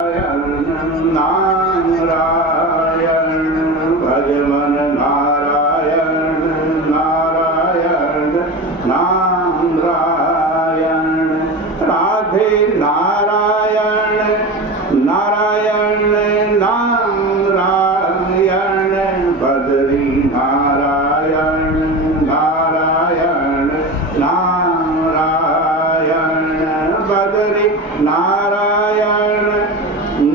नारायण भज मन नारायण नारायण नारायण राधे नारायण नारायण नारायण बदरी नारायण नारायण नारायण बदरी नारायण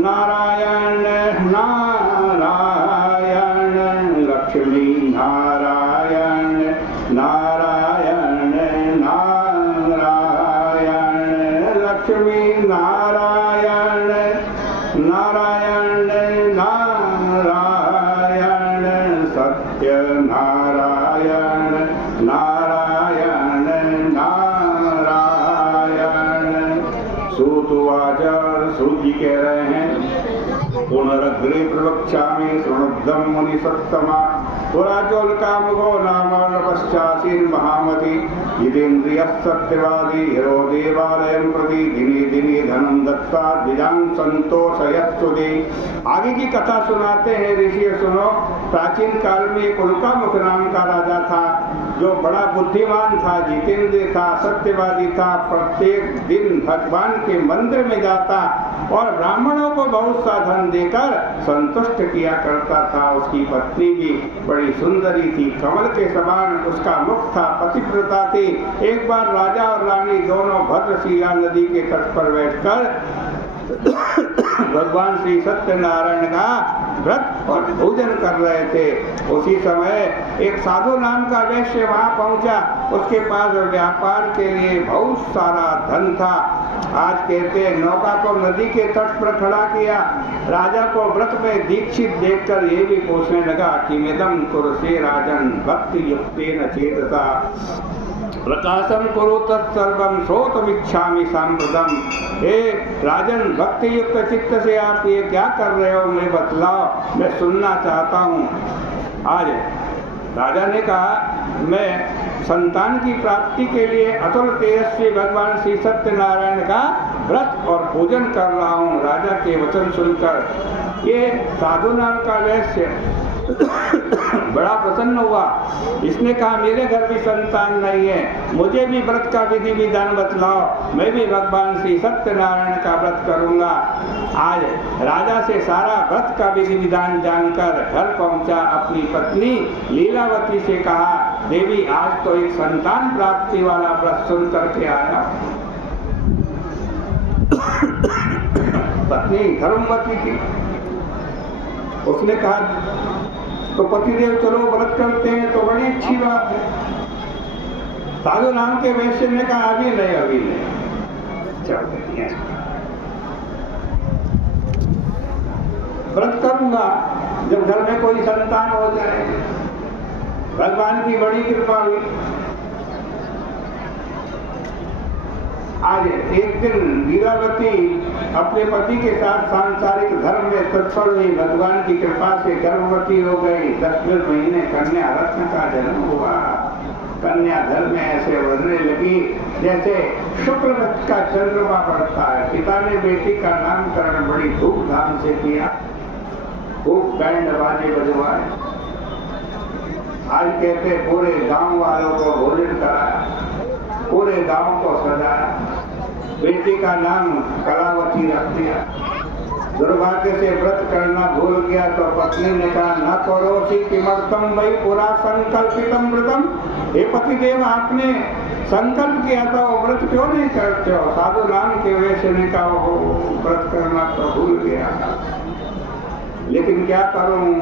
नारायण नारायण लक्ष्मी नारायण नारायण नारायण लक्ष्मी नारायण नारायण नारायण सत्य नारायण नारायण नारायण। सूतुवाच सूत जी कह रहे हैं पुनरग्रे प्रवक्ष्यामि शृणुद्धं मुनि सत्तमा पुराचोल्कामुखो नाम पश्चासीन महामति जितेन्द्रियः सत्यवादी हिरो देवालयं प्रति दिने दिने धनं दत्ता द्विजां संतोषयस्तुति। आगे की कथा सुनाते हैं ऋषि, सुनो। प्राचीन काल में एक उल्कामुख नाम का राजा था जो बड़ा बुद्धिमान था, जितेंद्रिय था, सत्यवादी था। प्रत्येक दिन भगवान के मंदिर में जाता और ब्राह्मणों को बहुत सा धन देकर संतुष्ट किया करता था। उसकी पत्नी भी बड़ी सुंदरी थी, कमल के समान उसका मुख था, पतिव्रता थी। एक बार राजा और रानी दोनों भद्रशिला नदी के तट पर बैठकर भगवान श्री सत्यनारायण का व्रत और भोजन कर रहे थे। उसी समय एक साधु नाम का वैश्य वहां पहुंचा। उसके पास व्यापार के लिए बहुत सारा धन था। आज कहते हैं नौका को नदी के तट पर खड़ा किया। राजा को व्रत में दीक्षित देखकर ये भी पूछने लगा कि मिदं कुरुषे राजन भक्ति युक्तेन चेतसा प्रकाशम कुरु तत्सर्वं श्रोतुमिच्छामि सांप्रदम। हे राजन, भक्ति युक्त चित्त से आप ये क्या कर रहे हो, मैं बतलाओ, मैं सुनना चाहता हूँ। आज राजा ने कहा मैं संतान की प्राप्ति के लिए अतुल तेजस्वी भगवान श्री सत्यनारायण का व्रत और पूजन कर रहा हूँ। राजा के वचन सुनकर ये साधु नाम का वैश्य बड़ा प्रसन्न हुआ। इसने कहा मेरे घर भी संतान नहीं है, मुझे भी व्रत का विधि विधान बतलाओ, मैं भी भगवान श्री सत्यनारायण का व्रत करूंगा। आज राजा से सारा व्रत का विधि विधान जानकर घर पहुंचा। अपनी पत्नी लीलावती से कहा देवी आज तो एक संतान प्राप्ति वाला व्रत सुन करके आया। पत्नी धर्मवती थी। उसने कहा तो पतिदेव चलो व्रत करते हैं, तो बड़ी अच्छी बात है। साधु नाम के वैश्य ने कहा अभी नहीं चलो व्रत करूंगा जब घर में कोई संतान हो जाए। भगवान की बड़ी कृपा हुई। आज एक दिन लीलावती अपने पति के साथ सांसारिक धर्म में तत्पर हुई। भगवान की कृपा से गर्भवती हो गई। 10वें महीने कन्या रत्न का जन्म हुआ। कन्या धर्म में ऐसे बढ़ने लगी जैसे शुक्ल पक्ष का चंद्रमा पड़ता है। पिता ने बेटी का नामकरण बड़ी धूमधाम से किया, खूब बैंड बाजे बजवाए। आज कहते पूरे गांव वालों को भोजन कराया, पूरे गांव को सजाया। बेटी का नाम कलावती रख दिया। दुर्भाग्य से व्रत करना भूल गया तो पत्नी ने कहा न करोसि किमर्थम वै पुरा संकल्पितम व्रतम। हे पतिदेव, आपने संकल्प किया था वो व्रत क्यों नहीं करते हो? साधु नाम के वैश्य ने कहा वो व्रत करना तो भूल गया था, लेकिन क्या करूं,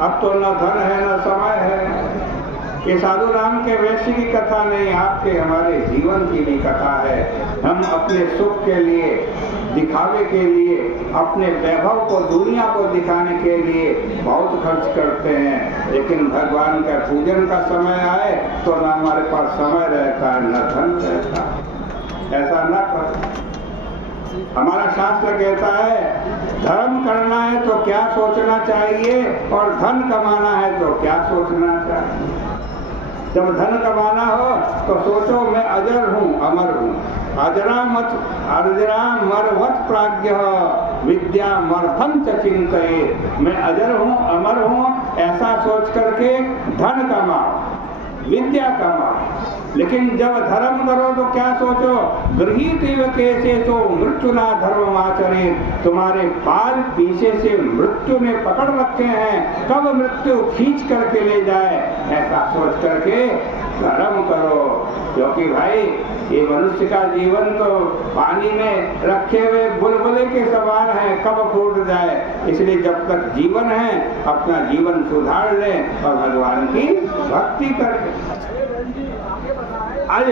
अब तो न धन है न समय है। ये साधु राम के वैश्य की कथा नहीं, आपके हमारे जीवन की भी कथा है। हम अपने सुख के लिए, दिखावे के लिए, अपने वैभव को दुनिया को दिखाने के लिए बहुत खर्च करते हैं, लेकिन भगवान का पूजन का समय आए तो न हमारे पास समय रहता है न धन रहता। ऐसा न कर। हमारा शास्त्र कहता है धर्म करना है तो क्या सोचना चाहिए और धन कमाना है तो क्या सोचना चाहिए। जब धन कमाना हो तो सोचो मैं अजर हूँ, अमर हूँ। अजरामरवत प्राज्ञ विद्यामर्थम च चिंतयेत्। मैं अजर हूँ, अमर हूँ, ऐसा सोच करके धन कमाओ, विद्या कमाओ। लेकिन जब धर्म करो तो क्या सोचो, गृहीत कैसे तो मृत्यु ना धर्म आचरित। तुम्हारे पाल पीछे से मृत्यु ने पकड़ रखे हैं, कब मृत्यु खींच करके ले जाए, ऐसा सोच करके धर्म करो। क्योंकि भाई ये मनुष्य का जीवन तो पानी में रखे हुए बुलबुले के समान है, कब फूट जाए। इसलिए जब तक जीवन है अपना जीवन सुधार ले और भगवान की भक्ति करें। आज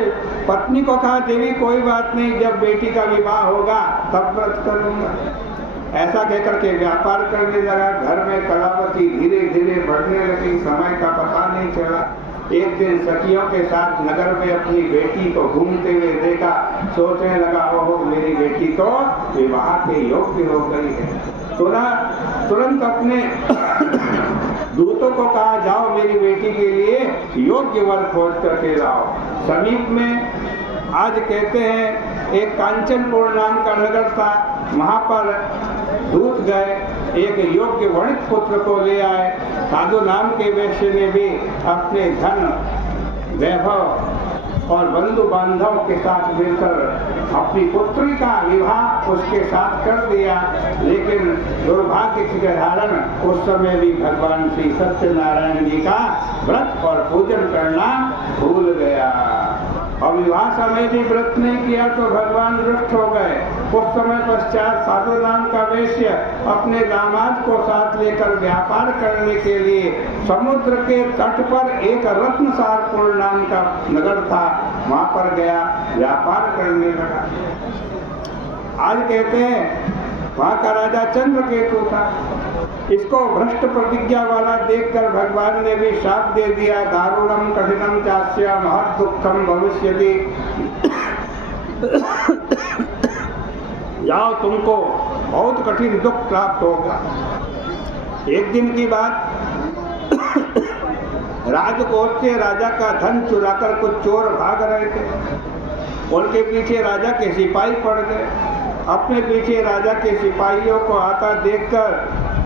पत्नी को कहा, देवी कोई बात नहीं, जब बेटी का विवाह होगा तब व्रत करूंगा। ऐसा कहकर के व्यापार करने लगा। घर में कलावती धीरे धीरे बढ़ने लगी, समय का पता नहीं चला। एक दिन सखियों के साथ नगर में अपनी बेटी को घूमते हुए देखा, सोचने लगा, ओहो मेरी बेटी तो विवाह के योग्य हो गई है। तुरंत अपने दूतों को कहा, जाओ मेरी बेटी के लिए योग्य वर खोज करके लाओ। समीप में आज कहते हैं एक कांचनपुर नाम का नगर था, वहां पर दूत गए, एक योग्य वणिक पुत्र को ले आए। साधु नाम के वैश्य ने भी अपने धन वैभव और बंधु बांधव के साथ मिलकर अपनी पुत्री का विवाह उसके साथ कर दिया। लेकिन दुर्भाग्य के कारण उस समय भी भगवान श्री सत्यनारायण जी का व्रत और पूजन करना भूल गया। और विवाह समय भी व्रत नहीं किया तो भगवान रुष्ट हो गए। कुछ समय पश्चात साधु नाम का वैश्य अपने दामाद को साथ लेकर व्यापार करने के लिए समुद्र के तट पर एक रत्नसारपुर नाम का नगर था, वहां पर गया, व्यापार करने लगा। आज कहते हैं वहां का राजा चंद्रकेतु था। इसको भ्रष्ट प्रतिज्ञा वाला देखकर भगवान ने भी शाप दे दिया, दारुणम कठिनम चास्य महत् दुखम भविष्यति। जाओ तुमको बहुत कठिन दुख प्राप्त होगा। एक दिन की बात, राजकोष से राजा का धन चुराकर कुछ चोर भाग रहे थे। उनके पीछे राजा के सिपाही पड़ गए। अपने पीछे राजा के सिपाहियों को आता देखकर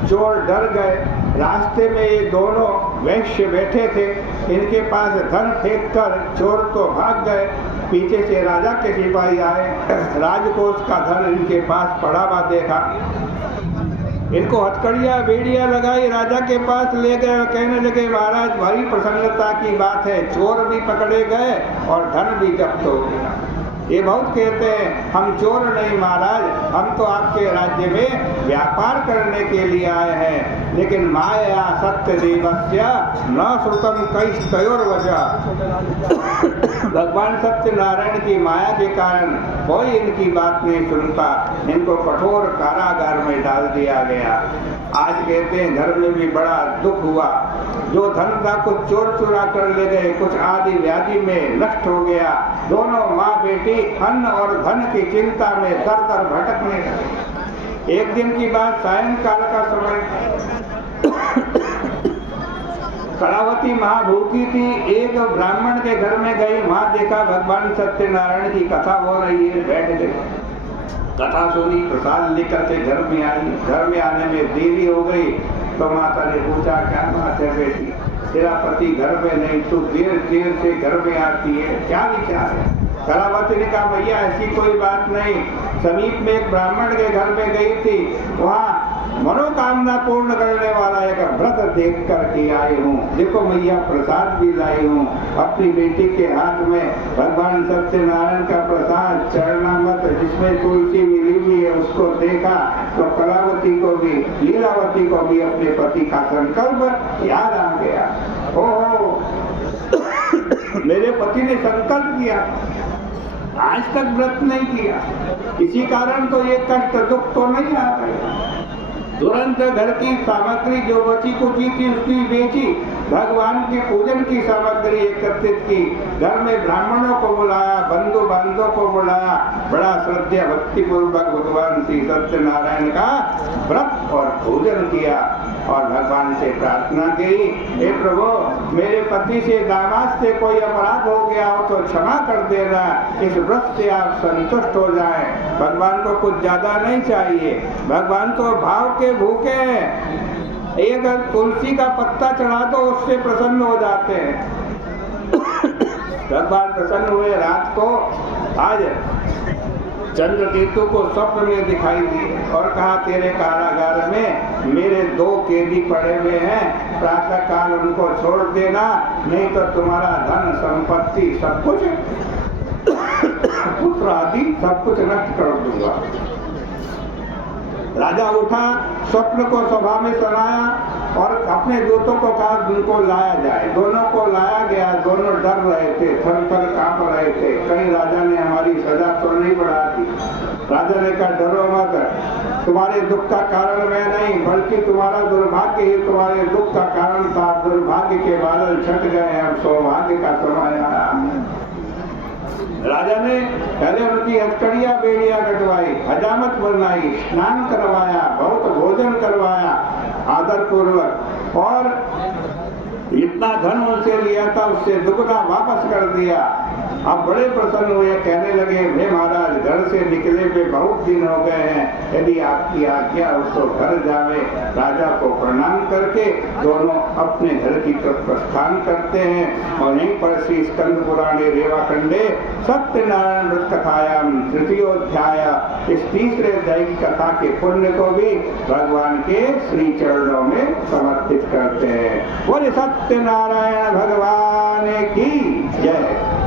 चोर डर गए। रास्ते में ये दोनों वैश्य बैठे थे, इनके पास धन फेंककर चोर तो भाग गए। पीछे से राजा के सिपाही आए, राजकोष का धन इनके पास पड़ा हुआ देखा, इनको हथकड़ियाँ बेड़ियाँ लगाई, राजा के पास ले गए और कहने लगे, महाराज भारी प्रसन्नता की बात है, चोर भी पकड़े गए और धन भी जब्त हो गया। ये बहुत कहते हैं, हम चोर नहीं महाराज, हम तो आपके राज्य में व्यापार करने के लिए आए हैं। लेकिन माया सत्य देवस्य न श्रुतम कैस्तयोर्वजा। भगवान सत्यनारायण की माया के कारण कोई इनकी बात नहीं सुनता, इनको कठोर कारागार में डाल दिया गया। आज कहते हैं घर में भी बड़ा दुख हुआ। जो धन था कुछ चोर चुरा कर ले गए, कुछ आदि व्याधि में नष्ट हो गया। दोनों माँ बेटी अन्न और धन की चिंता में दर दर भटकने लगे। एक दिन की बात, सायंकाल का समय, कलावती माँ भूखी थी, एक ब्राह्मण के घर में गई, वहां देखा भगवान सत्यनारायण की कथा हो रही है, बैठ गई, कथा सुनी, प्रसाद लेकर के घर में आई। घर में आने में देरी हो गई तो माता ने पूछा, क्या बात है बेटी, तेरा पति घर में नहीं, तू देर देर से घर में आती है, क्या विचार है? कलावती ने कहा, भैया ऐसी कोई बात नहीं, समीप में एक ब्राह्मण के घर में गई थी, वहाँ मनोकामना पूर्ण करने वाला एक व्रत देख कर के आई हूँ। देखो मैया प्रसाद भी लाई हूँ, अपनी बेटी के हाथ में भगवान सत्यनारायण का प्रसाद चरणामृत जिसमें तुलसी मिली हुई है उसको देखा तो कलावती को भी, लीलावती को भी अपने पति का संकल्प याद आ गया। ओहो मेरे पति ने संकल्प किया, आज तक व्रत नहीं किया, इसी कारण तो ये कष्ट दुख तो नहीं आ गए। तुरंत घर की सामग्री जो बची कुची थी उसकी बेची, भगवान के पूजन की सामग्री एकत्रित की, घर में ब्राह्मणों को बुलाया, बंधु बांधवों को बुलाया, बड़ा श्रद्धा भक्ति पूर्वक भगवान श्री सत्यनारायण का व्रत और भोजन किया और भगवान से प्रार्थना की, हे प्रभु मेरे पति से दामाद से कोई अपराध हो गया हो तो क्षमा कर देना, इस व्रत से आप संतुष्ट हो जाएं। भगवान को कुछ ज्यादा नहीं चाहिए, भगवान तो भाव के भूखे हैं। एक तुलसी का पत्ता चढ़ा दो उससे प्रसन्न हो जाते हैं। भगवान प्रसन्न हुए। रात को आज चंद्रकेतु को स्वप्न में दिखाई दी और कहा तेरे कारागार में मेरे 2 कैदी पड़े हुए हैं, प्रातः काल उनको छोड़ देना, नहीं तो तुम्हारा धन संपत्ति सब कुछ पुत्र आदि सब कुछ नष्ट कर दूंगा। राजा उठा, स्वप्न को सभा में सुनाया और अपने दूतों को कहा उनको लाया जाए। दोनों को लाया गया, दोनों डर रहे थे, थर-थर कांप रहे थे, कहीं राजा ने हमारी सजा तो नहीं बढ़ा दी। राजा ने कहा डरो मत, तुम्हारे दुख का कारण मैं नहीं बल्कि तुम्हारा दुर्भाग्य ही तुम्हारे दुख का कारण था। दुर्भाग्य के बादल छट गए, अब सौभाग्य का समय आया। राजा ने पहले उनकी हथकड़ियां बेड़ियां कटवाई, हजामत बनाई, स्नान करवाया, बहुत भोजन करवाया आदर पूर्वक, और इतना धन उनसे लिया था उससे दुगना वापस कर दिया। अब बड़े प्रसन्न हुए, कहने लगे हे महाराज घर से निकले पे बहुत दिन हो गए हैं, यदि आपकी आज्ञा हो तो घर जावे। राजा को प्रणाम करके दोनों अपने घर की तरफ प्रस्थान करते हैं। और यहीं पर श्री स्कंद पुराणे रेवाखंडे सत्यनारायण व्रत कथायाम तृतीयोध्याय इस तीसरे अध्याय की कथा के पुण्य को भी भगवान के श्री चरणों में समर्पित करते हैं। बोले सत्यनारायण भगवान की जय।